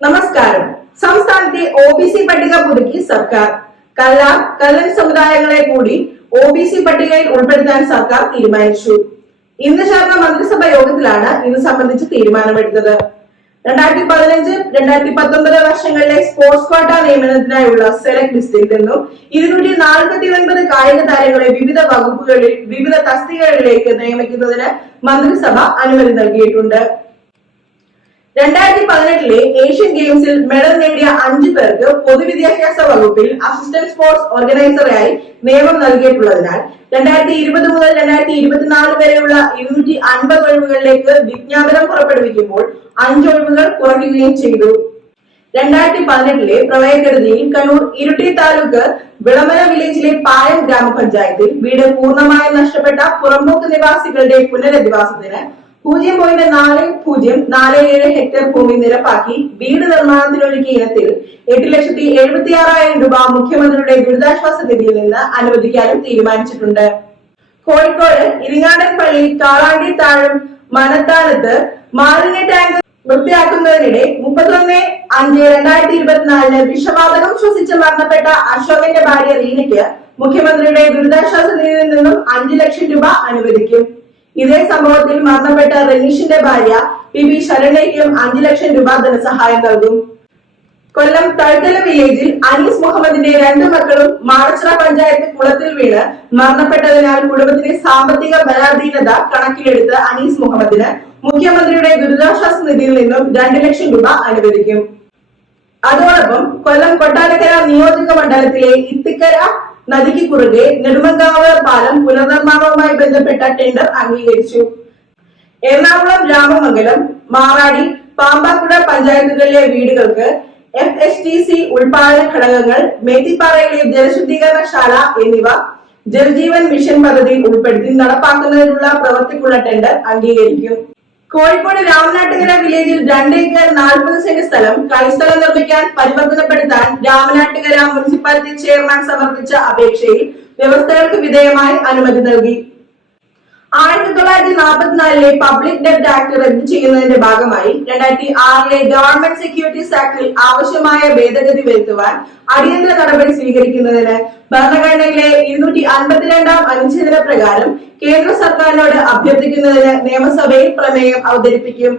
നമസ്കാരം. സംസ്ഥാനത്തെ OBC പട്ടിക പുതുക്കി സർക്കാർ. കല്ലൻ സമുദായങ്ങളെ കൂടി OBC പട്ടികയിൽ ഉൾപ്പെടുത്താൻ സർക്കാർ തീരുമാനിച്ചു. ഇന്ന് ചേർന്ന മന്ത്രിസഭാ യോഗത്തിലാണ് ഇത് സംബന്ധിച്ച് തീരുമാനമെടുത്തത്. 2015-2019 വർഷങ്ങളിലെ സ്പോർട്സ് ക്വാട്ട നിയമനത്തിനായുള്ള സെലക്ട് ലിസ്റ്റിൽ നിന്നും 249 കായിക താരങ്ങളെ വിവിധ വകുപ്പുകളിൽ വിവിധ തസ്തികകളിലേക്ക് നിയമിക്കുന്നതിന് മന്ത്രിസഭ അനുമതി നൽകിയിട്ടുണ്ട്. 2018 ഏഷ്യൻ ഗെയിംസിൽ മെഡൽ നേടിയ 5 പേർക്ക് പൊതുവിദ്യാഭ്യാസ വകുപ്പിൽ അസിസ്റ്റന്റ് സ്പോർട്സ് ഓർഗനൈസറായി നിയമനം നൽകിയിട്ടുള്ളതിനാൽ 2020 മുതൽ 2024 വരെയുള്ള 250 ഒഴിവുകളിലേക്ക് വിജ്ഞാപനം പുറപ്പെടുവിക്കുമ്പോൾ 5 ഒഴിവുകൾ കുറയ്ക്കുകയും ചെയ്തു. 2018 പ്രളയക്കെടുതിയിൽ കണ്ണൂർ ഇരിട്ടി താലൂക്ക് വിളമല വില്ലേജിലെ പായം ഗ്രാമപഞ്ചായത്തിൽ വീട് പൂർണ്ണമായും നഷ്ടപ്പെട്ട പുറമ്പോക്ക് നിവാസികളുടെ പുനരധിവാസത്തിന് 0.4047 ഹെക്ടർ ഭൂമി നിരപ്പാക്കി വീട് നിർമ്മാണത്തിനൊരുക്കിയ ഇനത്തിൽ 8,76,000 രൂപ മുഖ്യമന്ത്രിയുടെ ദുരിതാശ്വാസ നിധിയിൽ നിന്ന് അനുവദിക്കാനും തീരുമാനിച്ചിട്ടുണ്ട്. കോഴിക്കോട് ഇരിങ്ങാടൻ പള്ളി കാളാണ്ടി താഴം മനത്താനത്ത് മാലിന്യ ടാങ്ക് വൃത്തിയാക്കുന്നതിനിടെ 31/5/2024 വിഷവാതകം ശ്വസിച്ച് മരണപ്പെട്ട അശോകന്റെ ഭാര്യ റീനയ്ക്ക് മുഖ്യമന്ത്രിയുടെ ദുരിതാശ്വാസ നിധിയിൽ നിന്നും 5 ലക്ഷം രൂപ അനുവദിക്കും. ഇതേ സംഭവത്തിൽ മരണപ്പെട്ട റനീഷിന്റെ ഭാര്യ PB ശരണ്യയ്ക്കും 5 ലക്ഷം രൂപ ധനസഹായം നൽകും. കൊല്ലം തഴുത്തല വില്ലേജിൽ അനീസ് മുഹമ്മദിന്റെ 2 മക്കളും മാടച്ചിറ പഞ്ചായത്ത് കുളത്തിൽ വീണ് മരണപ്പെട്ടതിനാൽ കുടുംബത്തിന്റെ സാമ്പത്തിക ബലാധീനത കണക്കിലെടുത്ത് അനീസ് മുഹമ്മദിന് മുഖ്യമന്ത്രിയുടെ ദുരിതാശ്വാസ നിധിയിൽ നിന്നും 2 ലക്ഷം രൂപ അനുവദിക്കും. അതോടൊപ്പം കൊല്ലം കൊട്ടാരക്കര നിയോജക മണ്ഡലത്തിലെ ഇത്തിക്കര നദിക്ക് കുറുകെ നെടുമങ്കാവ് പാലം പുനർനിർമ്മാണവുമായി ബന്ധപ്പെട്ട ടെൻഡർ അംഗീകരിച്ചു. എറണാകുളം രാമമംഗലം, മാറാടി, പാമ്പാക്കുട പഞ്ചായത്തുകളിലെ വീടുകൾക്ക് FHTC ഉൽപാദന ഘടകങ്ങൾ, മേത്തിപ്പാറയിലെ ജലശുദ്ധീകരണശാല എന്നിവ ജൽജീവൻ മിഷൻ പദ്ധതിയിൽ ഉൾപ്പെടുത്തി നടപ്പാക്കുന്നതിനുള്ള പ്രവൃത്തിക്കുള്ള ടെൻഡർ അംഗീകരിക്കും. കോഴിക്കോട് രാമനാട്ടുകര വില്ലേജിൽ 2 ഏക്കർ 40 സെന്റ് സ്ഥലം കളിസ്ഥലം നിർമ്മിക്കാൻ പരിവർത്തനപ്പെടുത്താൻ രാമനാട്ടുകര മുനിസിപ്പാലിറ്റി ചെയർമാൻ സമർപ്പിച്ച അപേക്ഷയിൽ വ്യവസ്ഥകൾക്ക് വിധേയമായി അനുമതി നൽകി. 1944 പബ്ലിക് ഡെപ്റ്റ് ആക്ട് റദ്ദു ചെയ്യുന്നതിന്റെ ഭാഗമായി 2006 ഗവൺമെന്റ് സെക്യൂരിറ്റീസ് ആക്ടിൽ ആവശ്യമായ ഭേദഗതി വരുത്തുവാൻ അടിയന്തര നടപടി സ്വീകരിക്കുന്നതിന് ഭരണഘടനയിലെ 252 അനുച്ഛേദന പ്രകാരം കേന്ദ്ര സർക്കാരിനോട് അഭ്യർത്ഥിക്കുന്നതിന് നിയമസഭയിൽ പ്രമേയം അവതരിപ്പിക്കും.